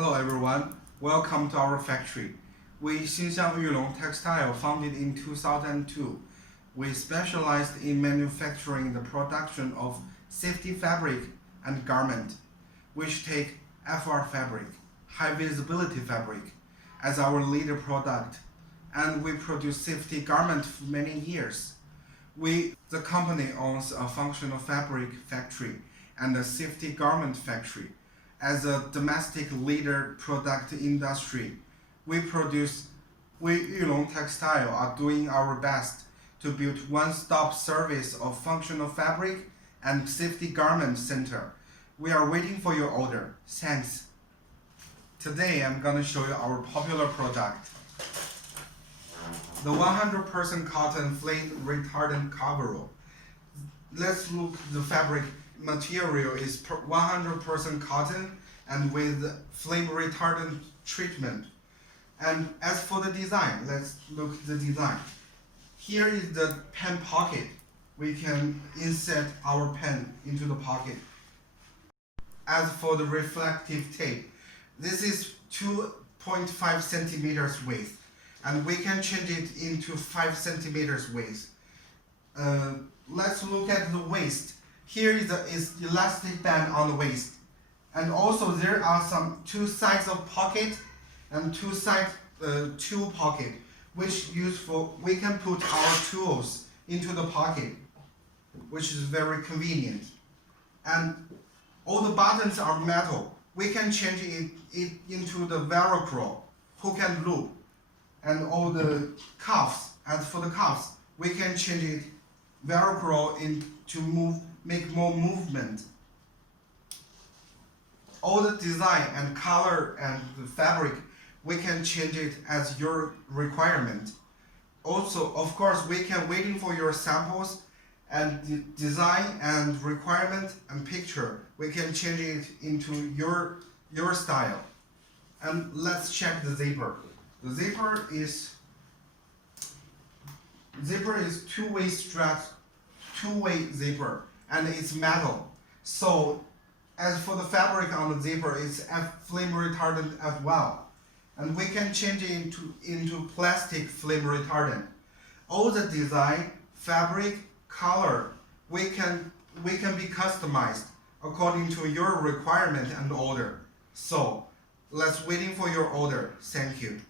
Hello everyone, welcome to our factory. We Xinxiang Yulong Textile founded in 2002. We specialized in manufacturing the production of safety fabric and garment, which take FR fabric, high visibility fabric, as our leader product, and we produce safety garment for many years. The company owns a functional fabric factory and a safety garment factory. As a domestic leader product industry, we YULONG Textile are doing our best to build one-stop service of functional fabric and safety garment center. We are waiting for your order. Thanks. Today I'm gonna show you our popular product. The 100% cotton flame retardant Coverall. Let's look the fabric material is 100% cotton and with flame retardant treatment. And as for the design, let's look at the design. Here is the pen pocket. We can insert our pen into the pocket. As for the reflective tape, this is 2.5 centimeters width, and we can change it into 5 centimeters width. Let's look at the waist. Here is the elastic band on the waist, and also there are two sides of pocket and two sides tool pocket, which useful. We can put our tools into the pocket, which is very convenient. And all the buttons are metal. We can change it into the Velcro, hook and loop, and all the cuffs. As for the cuffs, we can change it Velcro to make more movement. All the design and color and the fabric, we can change it as your requirement. Also, of course, we can waiting for your samples and the design and requirement and picture. We can change it into your style. And let's check the zipper. The zipper is two-way strap, two-way zipper, and it's metal. So as for the fabric on the zipper, it's flame retardant as well. And we can change it into plastic flame retardant. All the design, fabric, color, we can be customized according to your requirement and order. So let's waiting for your order. Thank you.